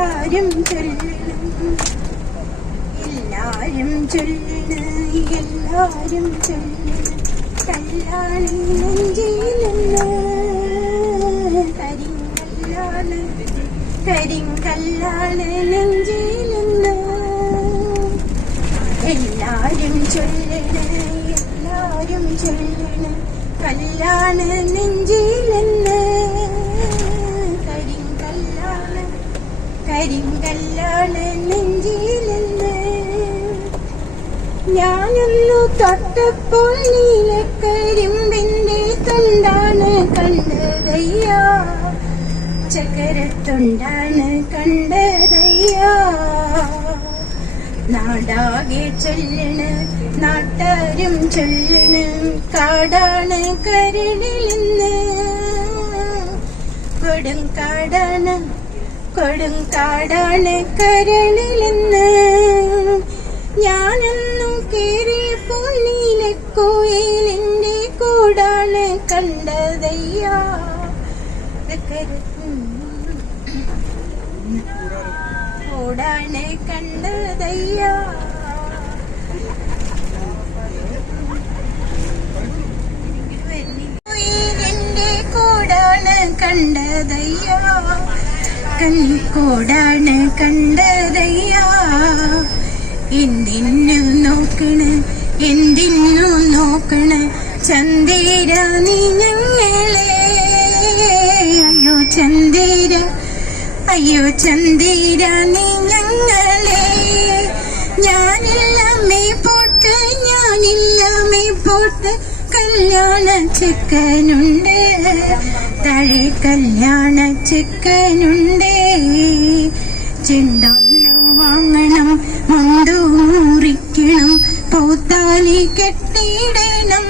എല്ലാരും ചൊല്ലണം എല്ലാരും ചൊല്ലണം എല്ലാരും ചൊല്ലണം കല്യാണി നെഞ്ചിലെന്ന് കരിങ്കല്ലാണ് കരിങ്കല്ലാണ് നെഞ്ചിലെന്ന് എല്ലാരും ചൊല്ലണം എല്ലാരും ചൊല്ലണം കല്യാണ നെഞ്ചിലെന്ന് കരിങ്കല്ലാണ് കരിങ്കല്ലാണ് നെഞ്ചിലെന്ന് ഞാനൊന്നു തൊട്ടപ്പോൾ നീലക്കരിമ്പിന്റെ തൊണ്ടാണ് കണ്ടതയ്യാ ചക്കരത്തൊണ്ടാണ് കണ്ടതയ്യാ നാടാകെ ചൊല്ലണ് നാട്ടാരും ചൊല്ലണ് കാടാണ് കരളിലെന്ന് കൊടുങ്കാടാണ് കൊടുങ്കാടാണ് കരളിലെന്ന് ഞാനെന്നും കേറിയപ്പോൾ നീലക്കോയിലിന്റെ കൂടാണ് കണ്ടതയ്യാ കൂടാണ് കണ്ടതയ്യാ കോയിലിന്റെ കൂടാണ് കണ്ടതയ്യാ കന്നിക്കൂടാണ് കണ്ടതയ്യാ എന്തിനു നോക്കണ് എന്തിനു നോക്കണ് ചന്ദേര നീ ഞങ്ങളെ അയ്യോ ചന്ദേര അയ്യോ ചന്ദേര നീ ഞങ്ങളെ ഞാനില്ലമ്മേ പോട്ട് ഞാനില്ലമ്മേ പോട്ട് കല്യാണ ചെക്കനുണ്ട് തഴി കല്യാണ ചെക്കനുണ്ട് ചെണ്ടൊന്നു വാങ്ങണം മുണ്ടു മുറിക്കണം പൂത്താലി കെട്ടിയിടണം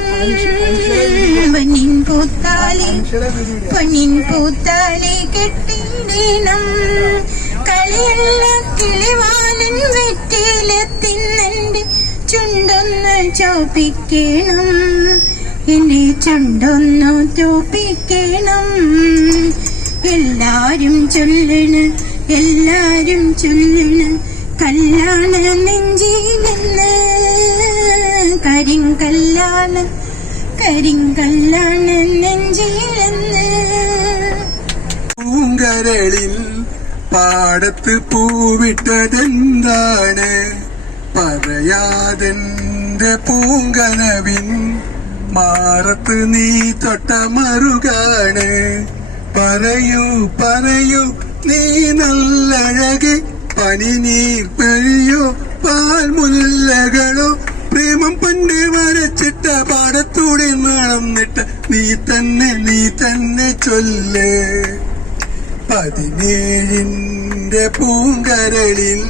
പൊന്നിൻ പൂത്താലി കെട്ടിയിടണം കളിയുള്ള കിളിവാലൻ വെറ്റിലെത്തിന്നുണ്ട് ചുണ്ടൊന്ന് ചോപ്പിക്കണം എന്നെ ചുണ്ടൊന്നു ചോപ്പിക്കണം എല്ലാരും ചൊല്ലണ് എല്ലാരും ചൊല്ലണ് കല്യാണ നെഞ്ചിലെന്ന് കരിങ്കല്ലാണ് കരിങ്കല്ലാണ് നെഞ്ചിലെന്ന് പൂങ്കരളിൽ പാടത്ത് പൂവിട്ടതെന്താണ് പറയാതെന്റെ പൂങ്കനവിൻ മാറത്ത് നീ തൊട്ട മറുകാണ് പറയൂ പറയൂ നീ നല്ലഴകെ പനിനീർ പെയ്യോ പാൽമുല്ലകളോ പ്രേമം പണ്ട് വരച്ചിട്ട പാടത്തൂടെ നടന്നിട്ട നീ തന്നെ ചൊല്ല് 17ന്റെ പൂങ്കരളിൽ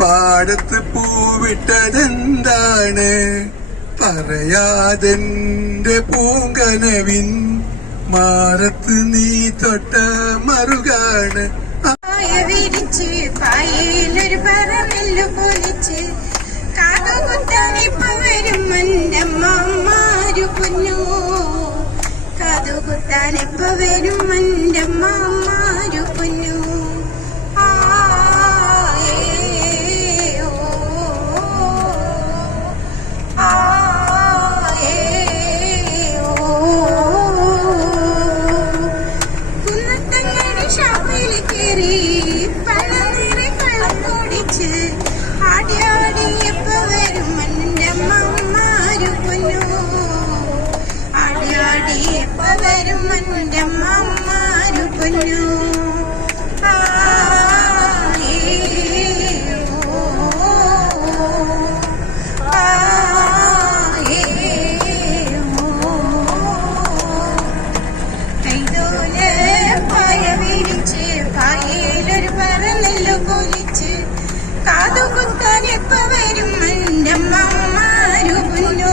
പാടത്ത് പൂവിട്ടതെന്താണ് പറയാതെന്റെ പൂങ്കനവിൻ മാറത്ത് നീ തൊട്ട മറുകാണ് വിരിച്ച് പായയിലൊരു പറമെല്ലു പൊലിച്ച് കാതുകുത്താനിപ്പ വരും എന്റെ മാമാരു പൊന്നു കാതുകുത്താനിപ്പ വരും എന്റെ മാമാരു പൊന്നു വരും എന്റെ മാമാരു പൊന്നു പായ വിരിച്ച് പായയിലൊരു പറന്നെല്ലു പൊലിച്ച് കാതുകുത്താൻ എപ്പ വരും എന്റെ മാമാരു പൊന്നു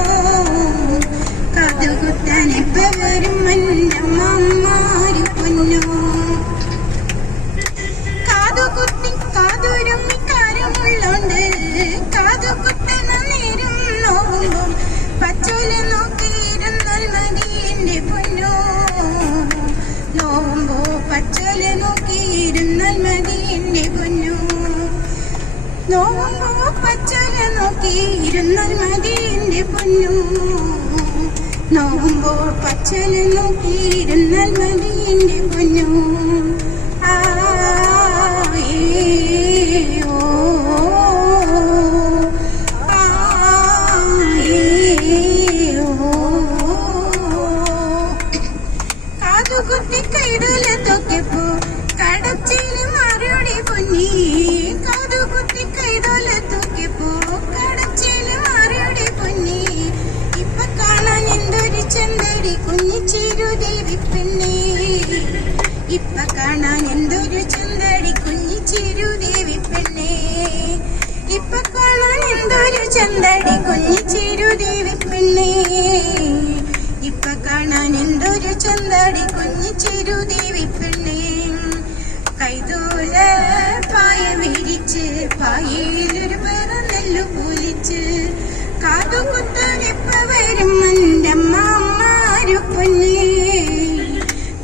കാതുകുത്താൻ എപ്പ വരും എന്റെ മാമാരു പൊന്നു കാതുകുത്തി കാതുരുമ്മി കാര്യമുള്ളോണ്ട് കാതുകുത്തണ നേരം നോവുമ്പം പച്ചോല നോക്കിയിരുന്നാൽ മതി എന്റെ പൊന്നു നോവുമ്പോ പച്ചോല പച്ചല നോക്കിയിരുന്നാൽ മതി എന്റെ പൊന്നു. നോവുമ്പോ പച്ചല നോക്കിയിരുന്നാൽ മതി എന്റെ പൊന്നു. നോവുമ്പോൾ പച്ചല നോക്കിയിരുന്നാൽ മതി എന്റെ പൊന്നു. ആ കുത്തി കൈതോലത്തൊക്കെപ്പോ കടച്ചില് മാറിയോടെ പൊന്നി. കാതുകുത്തി കൈതോലത്തൊക്കെപ്പോ കടച്ചില് മാറിയോടെ പൊന്നി. ഇപ്പൊ കാണാൻ എന്തൊരു ചന്തടി കുഞ്ഞിച്ചിരുദേവി പെണ്ണേ. ഇപ്പൊ കാണാൻ എന്തൊരു ചന്തടി കുഞ്ഞിച്ചിരുദേവി പെണ്ണേ. ഇപ്പൊ കാണാൻ എന്തൊരു ചന്തടി കുഞ്ഞിച്ചിരുദേവി പെണ്ണേ. ഇപ്പൊ കാണാൻ എന്തൊരു ചന്തടി കുഞ്ഞിച്ചിരുദേവി പെണ്ണേ. കൈതോല പായ വിരിച്ച് പായയിലൊരു പറ നെല്ലു പൂലിച്ച് കാതുകുത്താൻ എപ്പ വരും എന്റെ അമ്മമാരു പൊന്നേ.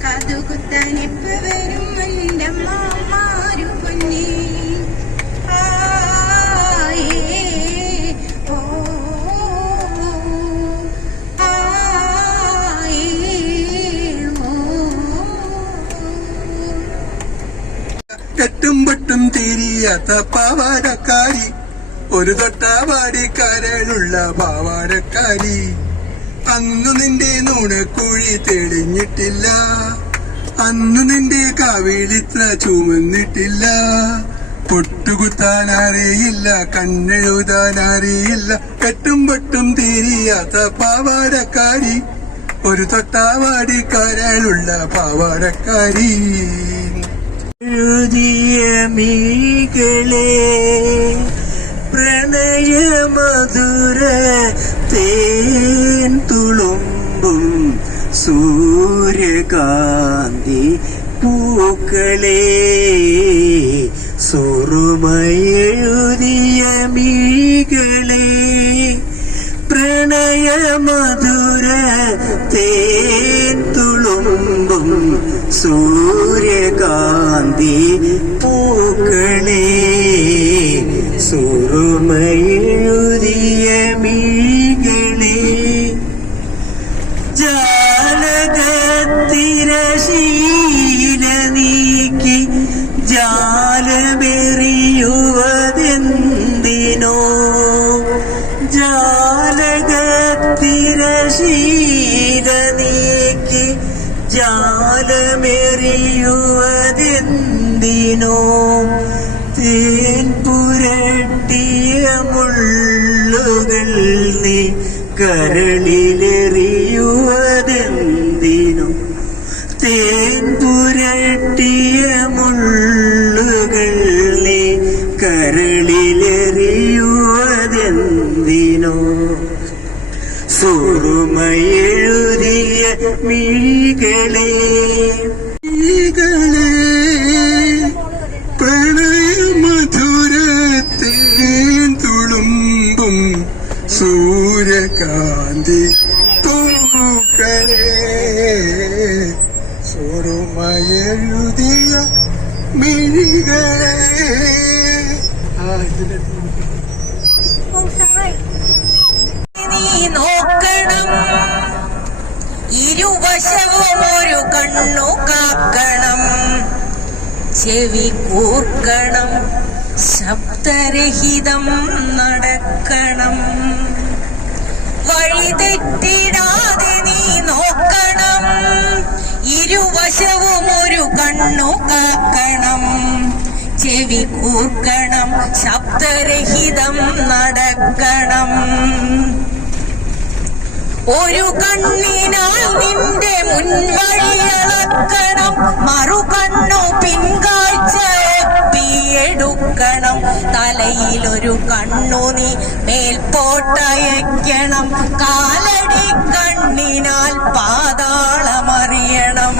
കാതുകുത്താൻ എപ്പ വരും എന്റെ അമ്മമാരു പൊന്നേ. കെട്ടും പൊട്ടും തിരിയാത്ത പാവാടക്കാരി, ഒരു തൊട്ടാവാടിക്കാരനുള്ള പാവാടക്കാരി. അന്നു നിന്റെ നുണക്കുഴി തെളിഞ്ഞിട്ടില്ല, അന്നു നിന്റെ കാവിലിത്ര ചുമന്നിട്ടില്ല. പൊട്ടുകുത്താൻ അറിയില്ല, കണ്ണെഴുതാൻ അറിയില്ല. കെട്ടും പൊട്ടും തിരിയാത്ത പാവാടക്കാരി, ഒരു തൊട്ടാവാടിക്കാരനുള്ള പാവാടക്കാരി. എഴുതിയ മിഴികളെ പ്രണയമധുര തേൻ തുളുമ്പും സൂര്യകാന്തി പൂക്കളെ. സുറുമയെഴുതിയ മിഴികളെ പ്രണയമധുര തേൻ തുളുമ്പും സൂര്യകാന്തി പൂക്കളെ. സുറുമയെഴുതിയ മിഴികളെ ജാലകത്തിരശീല നീക്കി ജാലമെറിയുവതെന്തിനോ. ജാലകത്തിരശീല നീക്കി ജാലമെറിയുവതെന്തിനോ. തേൻ പുരട്ടിയ മുള്ളുകൾ നീ കരളിലെറിയുവതെന്തിനോ. തേൻ പുരട്ടിയ മുള്ളുകൾ നീ കരളിലെറിയുവതെന്തിനോ. സുറുമയെഴുതിയ മിഴികളെ പ്രണയമധുരത്തേൻ തുളുമ്പും സൂര്യകാന്തി പൂക്കളെ. സുറുമയെഴുതിയ മിഴികളെ. നീ നോക്കണം, ഇരുവശവും ഒരു കണ്ണു കാക്കണം. ചെവി കൂർക്കണം, ശബ്ദരഹിതം നടക്കണം. വഴി തെറ്റിടാതെ നീ നോക്കണം, ഇരുവശവും ഒരു കണ്ണു കാക്കണം. ചെവി കൂർക്കണം, ശബ്ദരഹിതം നടക്കണം. ഒരു കണ്ണിനാൽ നിന്റെ മുൻവഴിയളക്കണം, മറുകണ്ണു പിൻകാഴ്ച ഒപ്പിയെടുക്കണം. തലയിലൊരു കണ്ണു നീ മേൽപോട്ടയക്കണം, കാലടി കണ്ണിനാൽ പാതാളമറിയണം.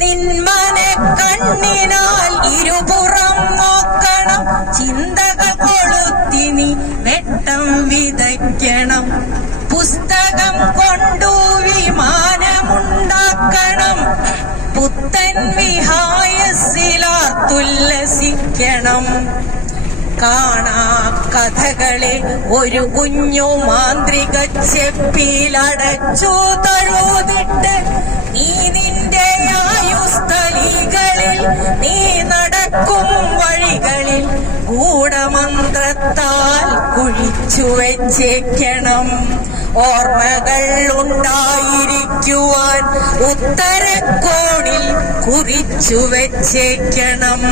നിന്മന കണ്ണിനാൽ ഇരുപുറം നോക്കണം, ചിന്തകൾ കൊളുത്തിനി വെട്ടം വിതയ്ക്കണം. പുസ്തകം കൊണ്ടു വിമാനമുണ്ടാക്കണം, പുത്തൻ വിഹാ വിതയ്ക്കണം. കാണാ കഥകളെ ഒരു കുഞ്ഞു മാന്ത്രിക ചെപ്പിയിലടച്ചു തഴുതിട്ട് നീ നിന്റെ ആയുസ്ഥലികളിൽ നീ നടക്കും വഴികളിൽ ഗൂഢമന്ത്രത്താൽ കുഴിച്ചു വെച്ചേക്കണം. ഓർമ്മകൾ ഉണ്ടായിരിക്കുവാൻ ഉത്തരക്കോണിൽ കുറിച്ചു വെച്ചേക്കണം.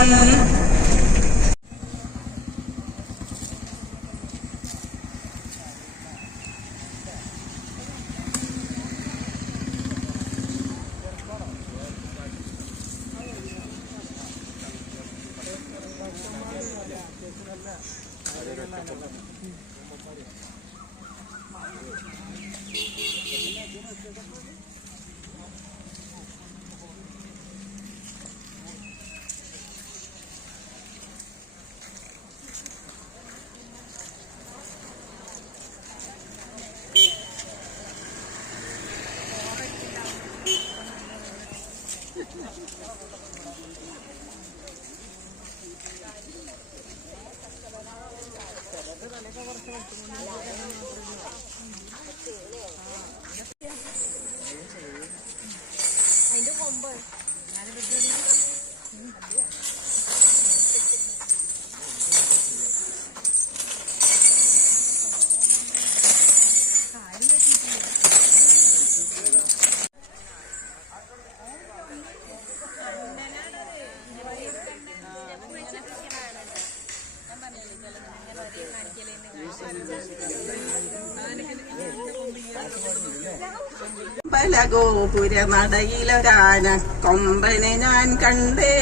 ഗോപുര നടയിലൊരാന കൊമ്പനെ ഞാൻ കണ്ടേ.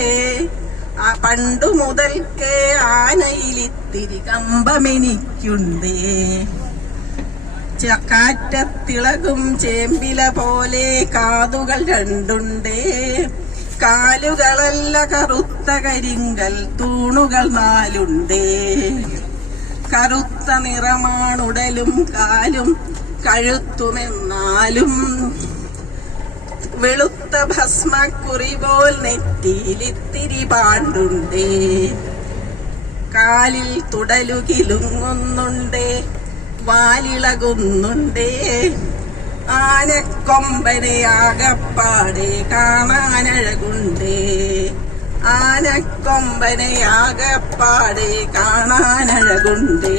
ആ പണ്ടു മുതൽക്കേ ആനയിലിത്തിരി കമ്പമെനിക്കുണ്ടേ. കാറ്റത്തിളകും ചേമ്പില പോലെ കാതുകൾ രണ്ടുണ്ടേ. കാലുകളല്ല കറുത്ത കരിങ്കൽ തൂണുകൾ നാലുണ്ടേ. കറുത്ത നിറമാണുടലും കാലും കഴുത്തുമെന്നാലും വെളുത്ത ഭസ്മക്കുറി പോൽ നെറ്റിയിലിത്തിരി പാണ്ടുണ്ടേ. കാലിൽ തുടലുകിലുങ്ങുന്നുണ്ടേ, വാലിളകുന്നുണ്ടേ. ആനക്കൊമ്പനെ ആകപ്പാടെ കാണാനഴകുണ്ടേ. ആനക്കൊമ്പനെ ആകപ്പാടെ കാണാനഴകുണ്ടേ.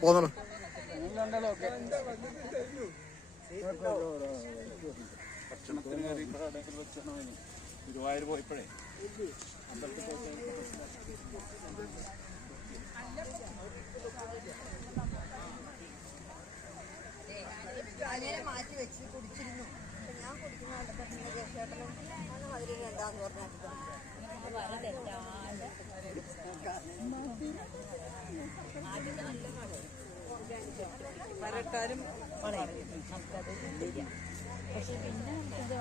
പോന്നോ ഗുരുവായൂർ പോയപ്പോഴേ മാറ്റി വെച്ച് കുടിച്ചിരുന്നു. ഞാൻ കുടിക്കുന്ന കണ്ടപ്പോൾ കേശേട്ടനും അതിൽ എന്താന്ന് പറഞ്ഞാൽ മരക്കാരും പക്ഷെ പിന്നെ ഇത്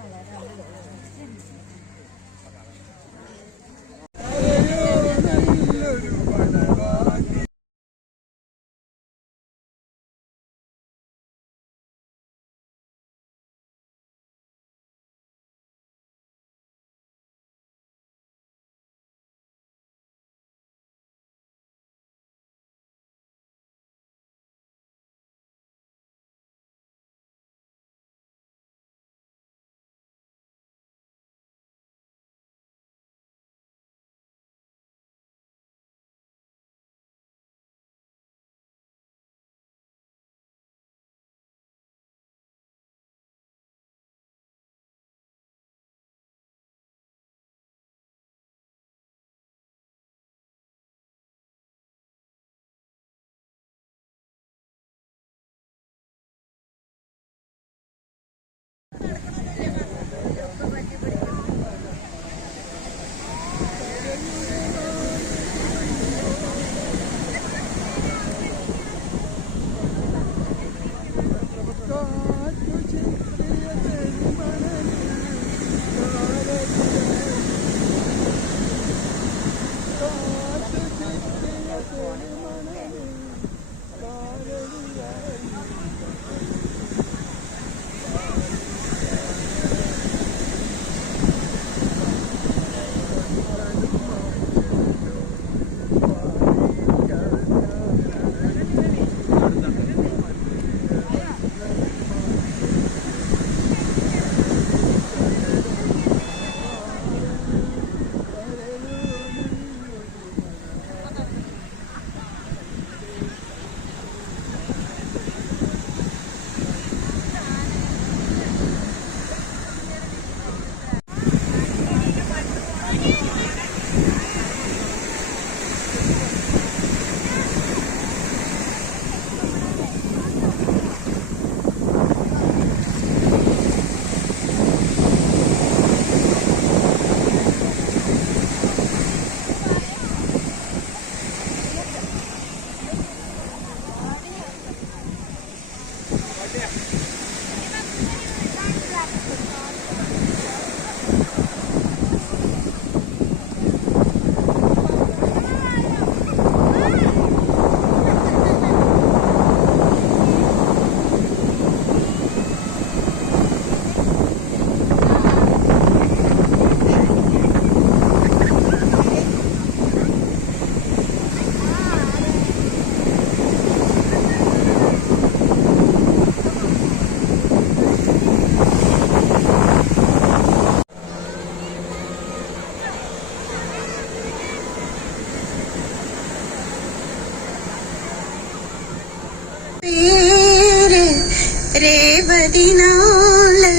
രേവതിനാള്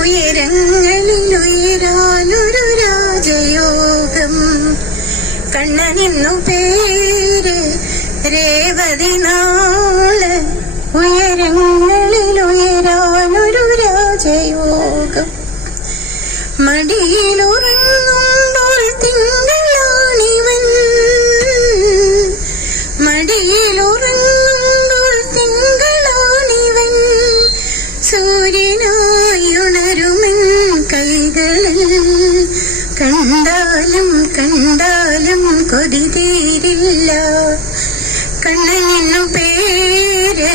ഉയരങ്ങളിൽ ഉയരാനൊരു രാജയോഗം കണ്ണനെന്നു പേര് രേവതിനാള് ഉയരങ്ങളിൽ ഉയരാനൊരു രാജയോഗം മടിയിലുറങ്ങുമ്പോൾ തിങ്കളാണിവൻ മടിയിലുറങ്ങുമ്പോൾ തിങ്കളാണിവൻ സൂര്യനായുണരുമെൻ കൈകളിൽ കണ്ടാലും കണ്ടാലും കൊതി തീരില്ല കണ്ണനെന്നു പേര്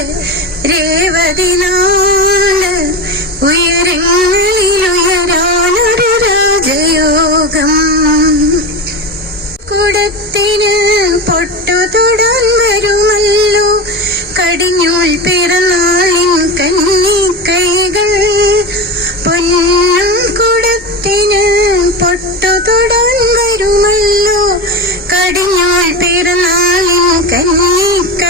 രേവതിനാള് ഉയരങ്ങളിൽ ഉയരാനൊരു രാജയോഗം കുടത്തിന് പൊട്ടു തൊടാൻ വരുമല്ലോ കടിഞ്ഞൂൽ പിറന്നാളിൻ കന്നിക്കൈകൾ പൊന്നും കുടത്തിന് പൊട്ടു തൊടാൻ വരുമല്ലോ കടിഞ്ഞൂൽ പിറന്നാളിൻ കന്നിക്കൈകൾ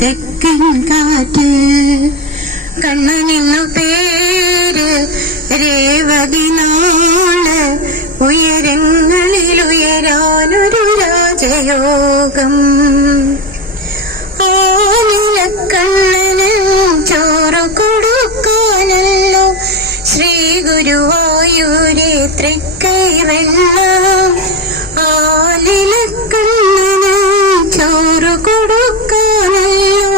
തെക്കൻ കാറ്റ്. കണ്ണനെന്നു പേര് രേവതി നാള്, ഉയരങ്ങളിലുയരാനൊരു രാജയോഗം. ആനിലക്കണ്ണന് ചോറ് കൊടുക്കാനല്ലോ ശ്രീ ഗുരുവായൂരെ തൃക്കൈ വെള്ളം. ആലിലക്കണ്ണന് ചോറ് കൊടുക്കാനല്ലോ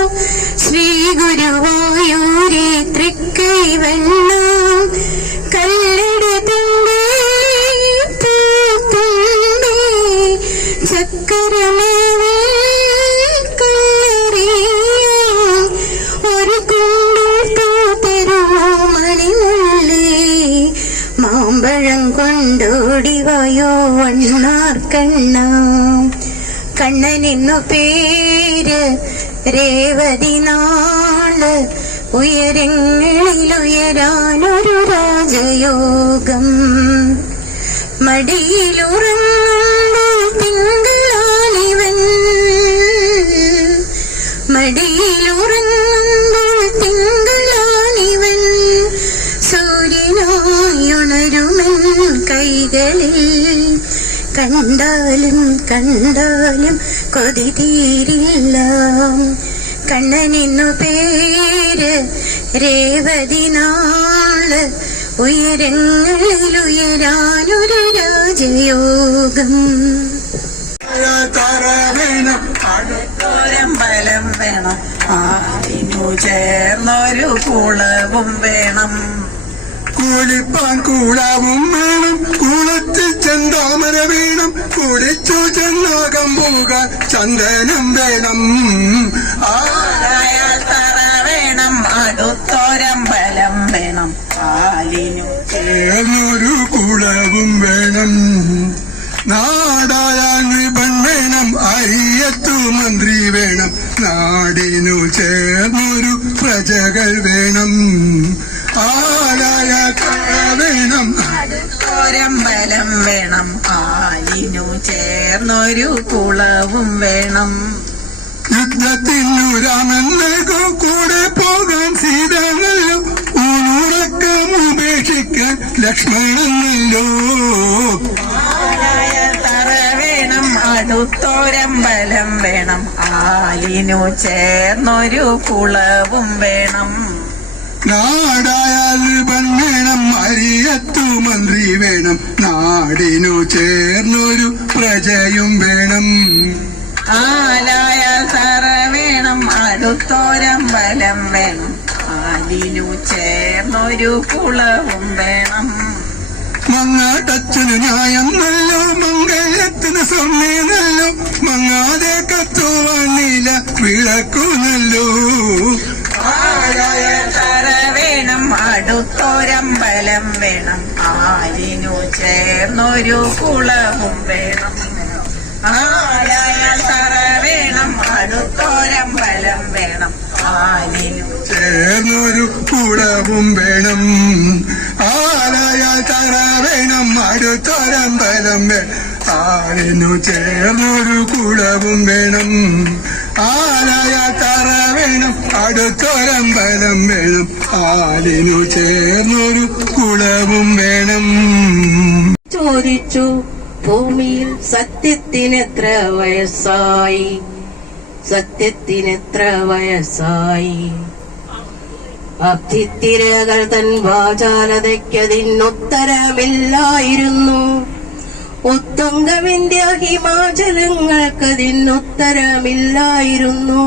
ശ്രീ ഗുരുവായൂരെ തൃക്കൈ വെള്ളം. കല്ലെടുത്തുണ്ടേ പൂത്തുണ്ടേ ചക്കരമേവേ കല്ലെറിയാം ഒരു കുണ്ടിൽ തരുമോ മണിമുള്ളേ. മാമ്പഴം കൊണ്ടോടിവായോ വണ്ണാർക്കണ്ണ. കണ്ണനെന്നു പേര് രേവതി നാള്, ഉയരങ്ങളിലുയരാനൊരു രാജയോഗം. മടിയിലുറങ്ങുമ്പോൾ തിങ്കളാണിവൻ, മടിയിലുറങ്ങുമ്പോൾ തിങ്കളാണിവൻ. സൂര്യനായുണരുമൻ കൈകളിൽ, കണ്ടാലും കണ്ടാലും കൊതി തീരില്ല. കണ്ണനെന്നു പേര് രേവതി നാള്, ഉയരങ്ങളിലുയരാനൊരു രാജയോഗം. തറ വേണം അടുത്തോരമ്പലം വേണം, അതിനു ചേർന്നൊരു കുളവും വേണം. കൂലിപ്പാൻ കൂടാവും വേണം, കൂളത്തിൽ ചെന്താമര വേണം, കുടിച്ചു ചെന്നാകം പോകാൻ ചന്ദനം വേണം. തറ വേണം, അടുത്തോരമ്പലം വേണം, പാലിനു ചേർന്നൊരു കുളവും വേണം. നാടായാൽ നിപൻ വേണം, അരിയത്തു മന്ത്രി വേണം, നാടിനു ചേർന്നൊരു പ്രജകൾ വേണം. ആരായ വേണം, അടുത്തോരമ്പലം വേണം, പാലിനു ചേർന്നൊരു കുളവും വേണം. യുദ്ധത്തിനു രാമൻ നൽകൂ, കൂടെ പോകാൻ സീതനല്ലോ, ഊണുറക്കം ഉപേക്ഷിക്കാൻ ലക്ഷ്മണനല്ലോ. തറ വേണം, അടുത്തോരമ്പലം വേണം, ആലിനു ചേർന്നൊരു കുളവും വേണം. നാടായാൽ വൻ വേണം, അരിയത്തു മന്ത്രി വേണം, നാടിനു ചേർന്നൊരു പ്രജയും വേണം. ആലായ തറ വേണം, അടുത്തോരമ്പലം വേണം, ആലിനു ചേർന്നൊരു കുളവും വേണം. മങ്ങാട്ടച്ഛന് ന്യായം നല്ലോ, മംഗളത്തിന് സ്വർണ്ണല്ലോ, മങ്ങാതെ കത്തുവാൻ നീല വിളക്കുന്നല്ലോ. തറ വേണം, അടുത്തോരമ്പലം വേണം, ആലിനു ചേർന്നൊരു കുളവും വേണം. തറ വേണം, അടുത്തോരമ്പലം വേണം, ആലിനു ചേർന്നൊരു കുളവും വേണം. ആലായ തറ വേണം, അടുത്തൊരമ്പലം വേണം, ആലിനു ചേർന്നൊരു കുളവും വേണം. ആലായ തറ വേണം, അടുത്തൊരമ്പലം വേണം, ആലിനു ചേർന്നൊരു കുളവും വേണം. ചോദിച്ചു ഭൂമിയിൽ സത്യത്തിനെത്ര വയസ്സായി, സത്യത്തിനെത്ര വയസ്സായി. അബ്ധിത്തിരകൾ തൻ വാചാലതയ്ക്കതിനുത്തരമില്ലായിരുന്നു, ഉത്തുംഗവിന്ധ്യ ഹിമാചലങ്ങൾക്കതിനുത്തരമില്ലായിരുന്നു,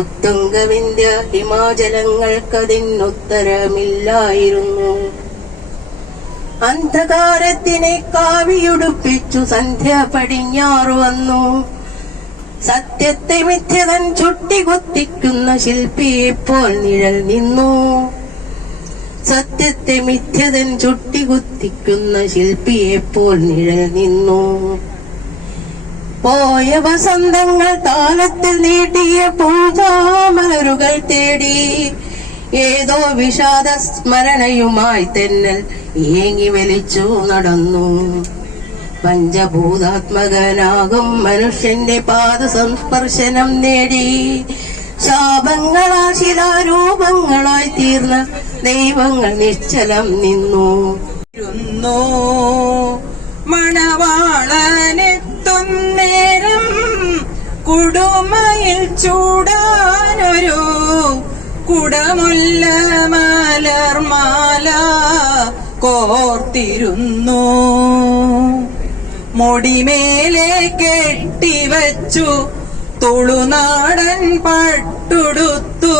ഉത്തുംഗവിന്ധ്യ ഹിമാചലങ്ങൾക്കതിനുത്തരമില്ലായിരുന്നു. അന്ധകാരത്തിനെ കാവിയുടുപ്പിച്ചു സന്ധ്യ പടിഞ്ഞാറു വന്നു, സത്യത്തെ മിഥ്യതൻ ചുട്ടികുത്തിക്കുന്ന ശില്പിയെപ്പോൾ നിഴൽ നിന്നു, സത്യത്തെ മിഥ്യതൻ ചുട്ടികുത്തിക്കുന്ന ശില്പിയെപ്പോൾ നിഴൽ നിന്നു. പോയ വസന്തങ്ങൾ താളത്തിൽ നീട്ടിയ പൂജാമലരുകൾ തേടി, ഏതോ വിഷാദ സ്മരണയുമായി തെന്നൽ ഏങ്ങി വലിച്ചു നടന്നു. പഞ്ചഭൂതാത്മകനാകും മനുഷ്യന്റെ പാദ സംസ്പർശനം നേടി ശാപങ്ങളാ ശിലാരൂപങ്ങളായി തീർന്ന ദൈവങ്ങൾ നിശ്ചലം നിന്നു. മണവാളനെത്തുന്നേരം കുടുമയിൽ ചൂടാനൊരു കുടമുല്ല മലർമാല കോർത്തിരുന്നു. മുടിമേലെ കെട്ടിവച്ചു തുളുനാടൻ പട്ടുടുത്തു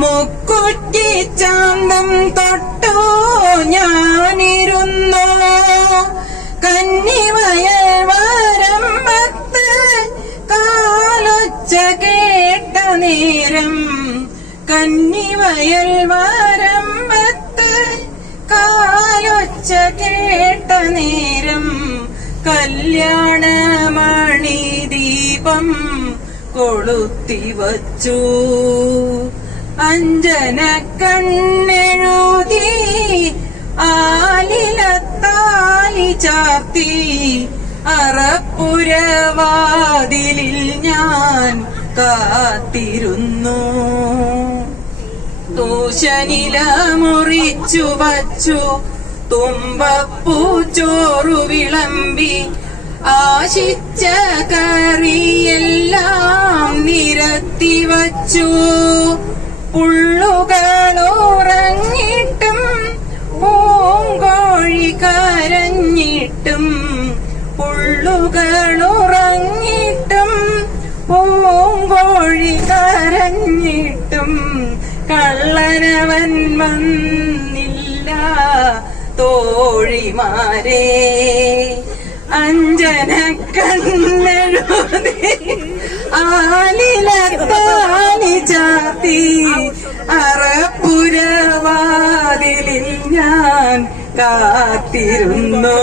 മുക്കുറ്റി ചാന്തം തൊട്ടു ഞാനിരുന്നു. കന്നിവയൽ വരമ്പത്ത് കാലൊച്ച കേട്ട നേരം, കന്നിവയൽ വരമ്പത്ത് കാലൊച്ച കേട്ട നേരം കല്യാണമണി ദീപം കൊളുത്തിവച്ചു. അഞ്ജന കണ്ണെഴുതി ആലിലത്താലി ചാർത്തി അറപ്പുരവാതിലിൽ ഞാൻ കാത്തിരുന്നു. തൂശനില മുറിച്ചു വച്ചു തുമ്പപ്പൂ ചോറു വിളമ്പി ആശിച്ച കറിയെല്ലാം നിരത്തി വച്ചു. പുള്ളുകളുറങ്ങിട്ടും പൂങ്കോഴി കരഞ്ഞിട്ടും, പുള്ളുകളുറങ്ങിട്ടും പൂങ്കോഴി കരഞ്ഞിട്ടും കള്ളനവൻ വന്നില്ല തോഴിമാരെ. അഞ്ജന കണ്ണെഴുതി ആലിലത്താലി ചാത്തി അറപ്പുരവാതിലിൽ ഞാൻ കാത്തിരുന്നു.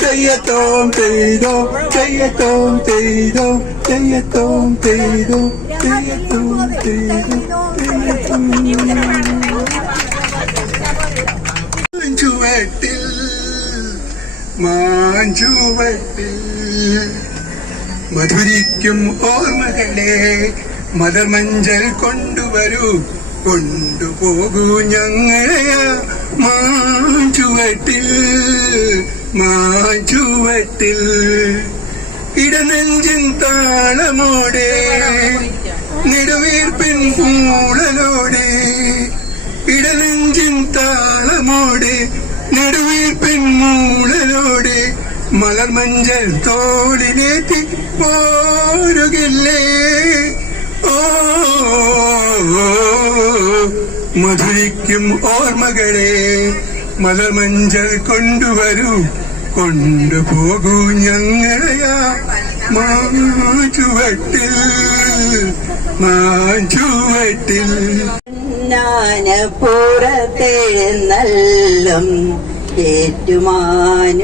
ചെയ്യത്തോം ചെയ്തോ ചെയ്യത്തോം ചെയ്തോ ചെയ്യത്തോം ചെയ്തോ ചെയ്യത്തോം ചെയ്തോ ചുവട്ടിൽ മാഞ്ചുവട്ടിൽ മധുരിക്കും ഓർമ്മകളെ മലർമഞ്ചൽ കൊണ്ടുവരൂ കൊണ്ടുപോകൂ ഞങ്ങളെ മാഞ്ചുവട്ടിൽ മാഞ്ചുവട്ടിൽ. ഇടനെഞ്ചിൻ താളമോടെ നെടുവീർപ്പിൻ പൂളലോടെ, ഇടനെഞ്ചിൻ താളമോടെ നെടുവീർപ്പിൻ മൂളലോടെ മലർമഞ്ചൽ തോളിലേറ്റി പോരുകില്ലേ. ഓ മധുരിക്കും ഓർമ്മകളെ മലർമഞ്ചൽ കൊണ്ടുവരൂ കൊണ്ടുപോകൂ ഞങ്ങളെയാ മാഞ്ചുവട്ടിൽ മാഞ്ചുവട്ടിൽ. പുറത്തെഴുന്നള്ളും ഏറ്റുമാനൂരപ്പ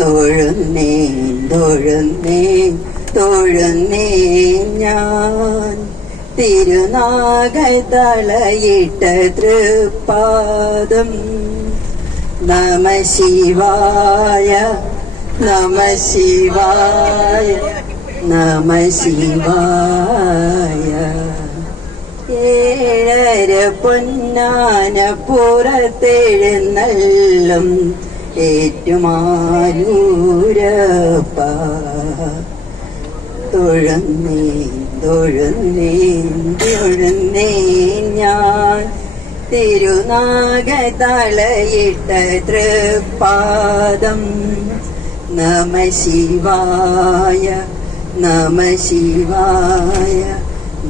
തൊഴുന്നേ തൊഴുന്നേ തൊഴുന്നേ ഞാൻ തിരുനാഗതളയിട്ട തൃപ്പാദം. നമ ശിവായ നമ ശിവായ നമ ശിവായ. ഏഴര പൊന്നാന പുറത്തെഴുന്നള്ളും ഏറ്റുമാനൂരപ്പ തൊഴുന്നേ തൊഴുന്നേ തൊഴുന്നേ ഞാൻ തിരുനാഗതളയിട്ട തൃപ്പാദം. നമ ശിവായ നമ ശിവായ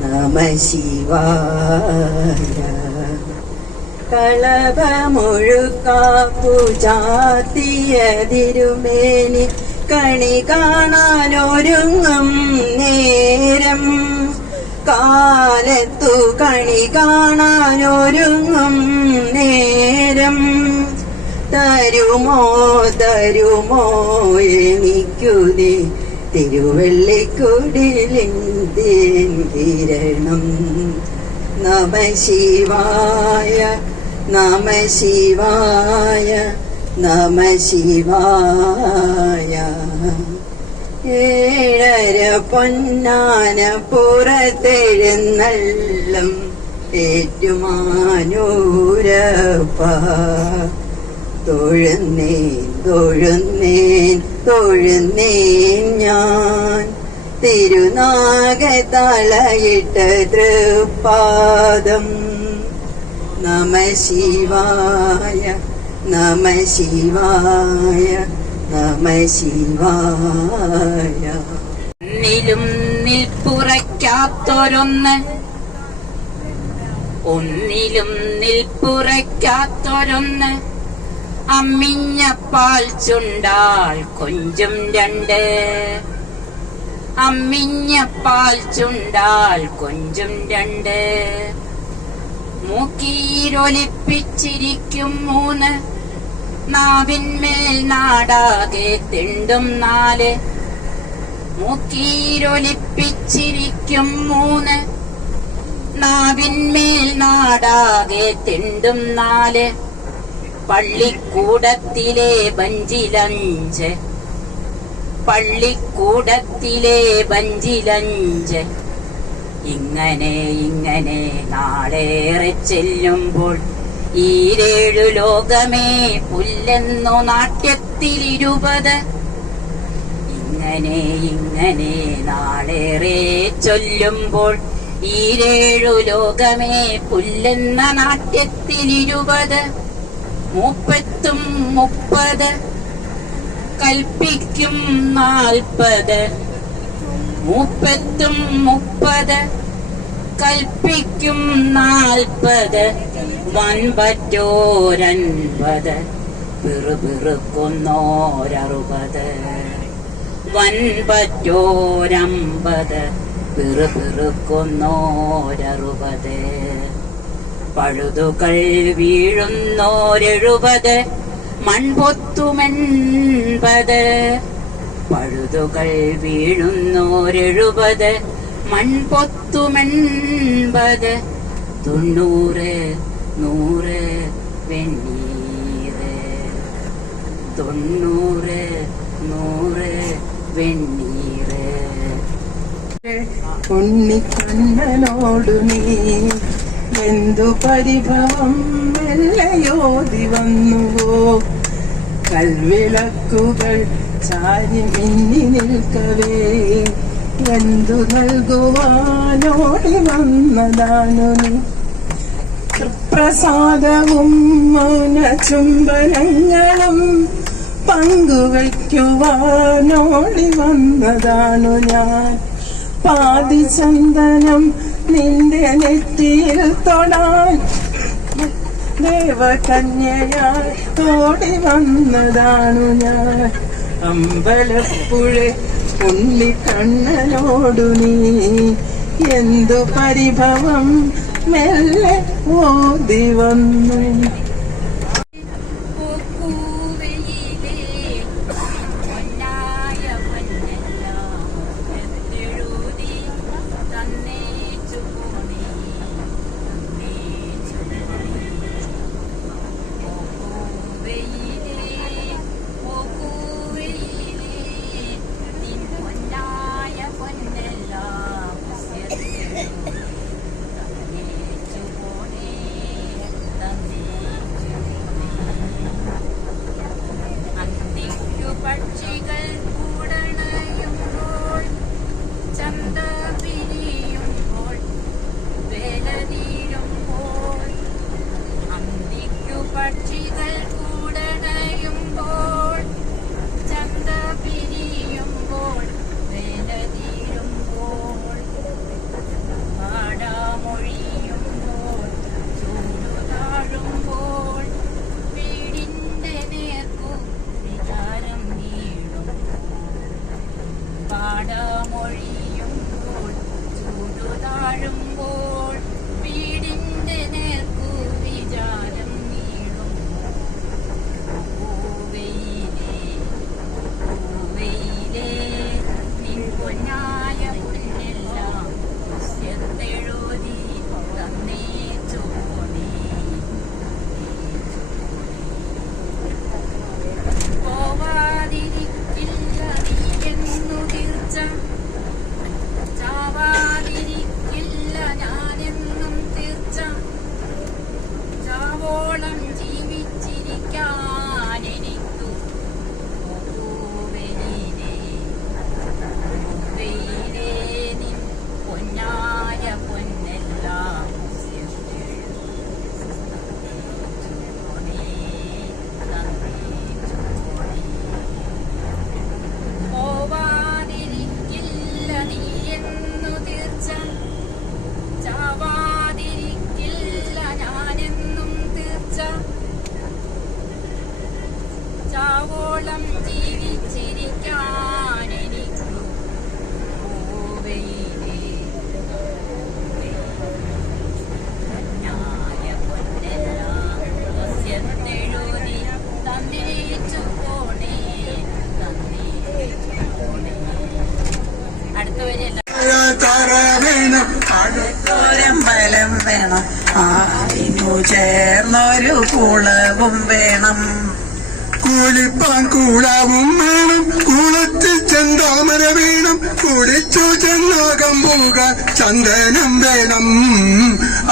നമ ശിവായ. കളഭമൊഴുക്കാപ്പു ചാത്തിയതിരുമേനി കണി കാണാനൊരുങ്ങും നേരം, കാലത്തു കണി കാണാനൊരുങ്ങും നേരം തരുമോ തരുമോ എനിക്കുതേ തിരുവള്ളിക്കുടിലിൻ കിരണം. നമ ശിവായ നമ ശിവായ നമ ശിവായ. ഏഴര പൊന്നാന പുറത്തെഴുന്നള്ളും ഏറ്റുമാനൂരപ്പ തൊഴുന്നേൻ ഞാൻ തിരുനാഗതളയിട്ട തൃപ്പാദം നമ ശിവായ നമ ശിവായ നമ ശിവായ. ഒന്നിലും നിൽപ്പുറയ്ക്കാത്തൊരൊന്ന്, ഒന്നിലും നിൽപ്പുറയ്ക്കാത്തൊരൊന്ന്, അമ്മിഞ്ഞപ്പാൽ ചുണ്ടാൾ കൊഞ്ചും രണ്ട്, അമ്മിഞ്ഞപ്പാൽ ചുണ്ടാൾ കൊഞ്ചും രണ്ട്, മൂക്കീരൊലിപ്പിച്ചിരിക്കും മൂന്ന്, നാവിന്മേൽ നാടാകെ തിണ്ടും നാല്, മൂക്കീരൊലിപ്പിച്ചിരിക്കും മൂന്ന്, നാവിന്മേൽ നാടാകെ തിണ്ടും നാല്, പള്ളിക്കൂടത്തിലെ ബഞ്ചിലഞ്ച്, പള്ളിക്കൂടത്തിലെ ബഞ്ചിലഞ്ച്, ഇങ്ങനെ ഇങ്ങനെ നാളേറെ ചെല്ലുമ്പോൾ ഈരേഴു ലോകമേ പുല്ലെന്നു നാട്യത്തിലിരുപത്, ഇങ്ങനെ ഇങ്ങനെ നാളേറെ ചൊല്ലുമ്പോൾ ഈരേഴു ലോകമേ പുല്ലെന്ന നാട്യത്തിലിരുപത്, മൂപ്പത്തും 30 കൽപ്പിക്കും 40, മൂപ്പത്തും 30 കൽപ്പിക്കും 40, വൻപറ്റോരൻപത് പിറുപിറുക്കുന്നോരറുപത്, വൻപറ്റോരമ്പത് പിറുപിറുക്കുന്നോരറുപത്, പഴുതുകൾ വീഴുന്നോരെഴുപത് മൺപൊത്തുമെൺപത്, പഴുതുകൾ വീഴുന്നോരെഴുപത് മൺപൊത്തുമെൺപത്, 90 100 വെണ്ണീറ്, 90 100 വെണ്ണീറ്. ഉണ്ണിക്കണ്ണനോടു നീ എന്തു പരിഭവം മെല്ലയോതി വന്നുവോ, കൽവിളക്കുകൾ ചാരി മിന്നി നിൽക്കവേ എന്തു നൽകുവാനോടി വന്നതാണു നീ, പ്രസാദവും മൗനചുംബനങ്ങളും പങ്കുവയ്ക്കുവാനോടി വന്നതാണു ഞാൻ, പാതിചന്ദനം നിന്റെ നെറ്റിയിൽ തൊടാൻ ദേവകന്യയായി ഓടി വന്നതാണു ഞാൻ, അമ്പലപ്പുഴ ഉണ്ണിക്കണ്ണനോടു നീ എന്തു പരിഭവം മെല്ലെ ഓടി വന്നു. കാലം ജീവിച്ചിരിക്കാനെനിക്കു പൂവെയിലേ ന്യായ പൊന്നെല്ലാം വസ്യത്തെഴുതി തന്നിച്ചു പോണേ അടുത്ത വരെയല്ല തറ വേണം അടുത്തൊരമ്പലം വേണം ആലിനു ചേർന്നൊരു കുളവും വേണം കൂലിപ്പാൻ കൂടാവും വേണം കൂളത്തിൽ ചെന്താമര വേണം കുടിച്ചു ചെന്നാകം പോകാൻ ചന്ദനം വേണം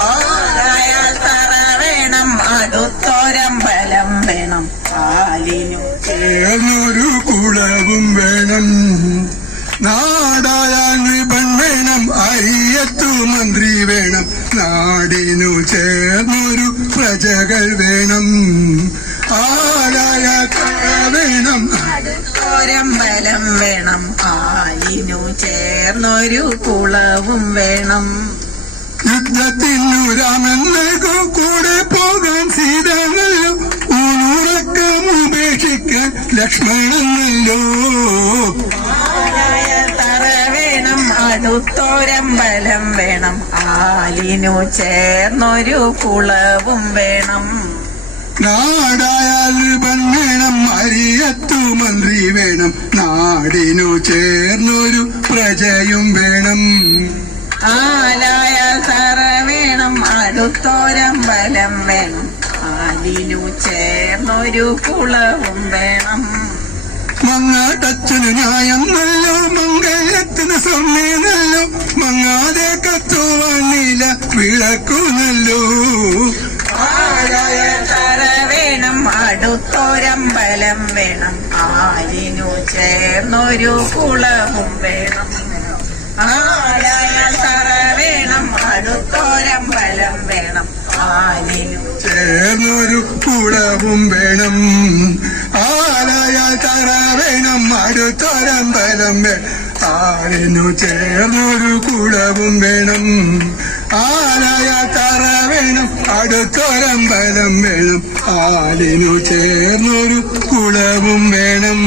ആരായാൽ തറ വേണം അടുത്തൊരമ്പലം വേണം ആലിനു ചേർന്നൊരു കുളവും വേണം നാടായാൽ വിപൺ വേണം അരിയത്തു മന്ത്രി വേണം നാടിനു ചേർന്നൊരു പ്രജകൾ വേണം ആരായാൽ തറ വേണം അടുത്തൊരമ്പലം വേണം ആലിനു ചേർന്നൊരു കുളവും വേണം യുദ്ധത്തിനു രാമൻ നൽകൂ കൂടെ പോകാൻ സീത നല്ലോ ഊണുറക്കം ഉപേക്ഷിക്കാൻ ലക്ഷ്മണൻ നല്ലോ തറ വേണം അടുത്തൊരമ്പലം വേണം ആലിനു ചേർന്നൊരു കുളവും വേണം നാടായാൽ വിപൺ വേണം അരിയത്തു മന്ത്രി വേണം നാടിനു ചേർന്നൊരു പ്രജയും വേണം ആലായാൽ തറ വേണം അടുത്തൊരമ്പലം വേണം ആലിനു ചേർന്നൊരു കുളവും വേണം മങ്ങാട്ടച്ഛന് ന്യായം നല്ലോ മംഗലത്തിന് സ്വർണ്ണേ നല്ലോ മങ്ങാതെ കത്തുവാൻ നീല വിളക്കു നല്ലോ ആലായാൽ തറ വേണം അടുത്തൊരമ്പലം വേണം ആലിനു ചേർന്നൊരു കുളവും വേണം ആലായാൽ തറ വേണം അടുത്തൊരമ്പലം വേണം ആലിനു ചേർന്നൊരു കുളവും വേണം ആലായാൽ തറ വേണം അടുത്തൊരമ്പലം ആലിനു ചേർന്നൊരു കുളവും വേണം ആലായാൽ തറ വേണം അടുത്തൊരമ്പലം വേണം ആലിനു ചേർന്നൊരു കുളവും വേണം